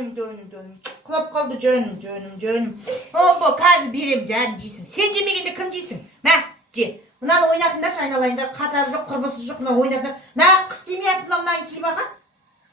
Canım. Kulap kaldı canım. Obo kazı birem canım jeysin. Sen jemegende kim jeysin? Ma, je. Mынаны ойнатыңдаршы айналайындар, қатары жоқ, құрбысы жоқ, мына ойнатыңдар. Мына қыс демейатын мынаны киіп алған.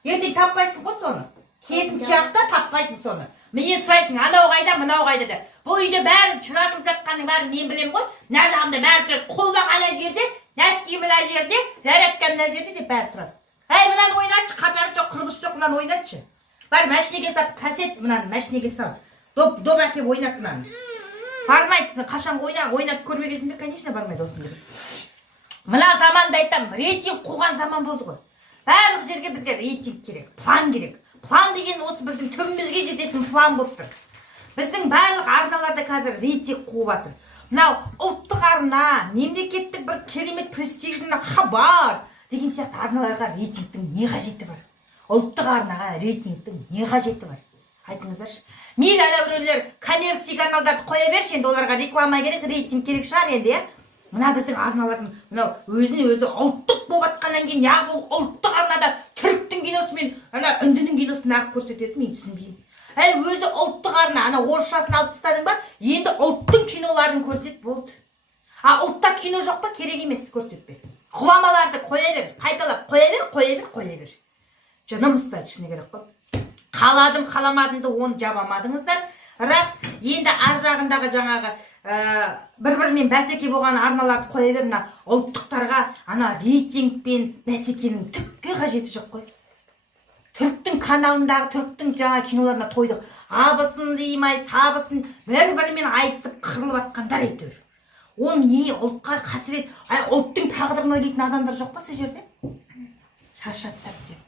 Ертең таппайсың ғой соны. Кетің жақта таппайсың соны. Менен сұрайсың, анау қайда, мынау қайда деп. Бұл үйде бәрі шырашылып жатқанның бәрін мен білем ғой. Мына жағында бәрі тұрады. Қолдақ ана жерде, нәски мына жерде, зарядка мына жерде деп бәрі тұрады. Әй, мынаны ойнатшы, қатары жоқ, құрбысы жоқ, мынаны ойнатшы. Бар машинеге сап, кассет мынаны машинеге сап. Доп әкеп ойнат мынаны. Бармайды, қашан ойнап көрмегесін бе, конечно, бармайды осында. Мына заманда айтам, рейтинг қуған заман болды ғой. Барлық жерге бізге рейтинг керек, план керек. План деген осы біздің түбімізге жететін план болып тұр. Біздің барлық арналарда қазір рейтинг қуып жатыр. Мынау ұлттық арна, мемлекеттік бір керемет престижный хабар деген сияқты арналарға рейтингтің не қажеті бар? Ұлттық арнаға рейтингтің не қажеті бар? Айтыңыздаршы. Мейлі ана біреулер коммерция каналдарды қоя берші, енді оларға реклама керек, рейтинг керек шығар енді, иә. Мына біздің арналардың мынау өзін-өзі ұлттық болып жатқаннан кейін, я бұл ұлттық арнада түріктің киносы мен ана үндінің киносын ақ көрсететін мен түсінбеймін. Әй өзі ұлттық арна, ана орысшасын алып тастадың ба, енді ұлттың киноларын көрсет болды. А ұлтта кино жоқ па, керек емес көрсетпе. Құламаларды қоя бер, қайталап қоя бер. Жаным ұстайды, шыны керек қой. Қаладым, қаламадымды оны жабамадыңыздар. Рас, енді ар жағындағы жаңағы бір-бірімен бәсеке болған арналарды қоя бер, мына ұлттықтарға ана рейтинг пен бәсекенің түкке қажеті жоқ қой. Түріктің каналындағы түріктің жаңа киноларына тойдық. Абысын деймай, сабысын бір-бірімен айтысып қырылып атқандар әйтеуір. Ол не ұлтқа қасірет, ұлттың тағдырын ойлайтын адамдар жоқ па сол жерде? Шаршаттап деп.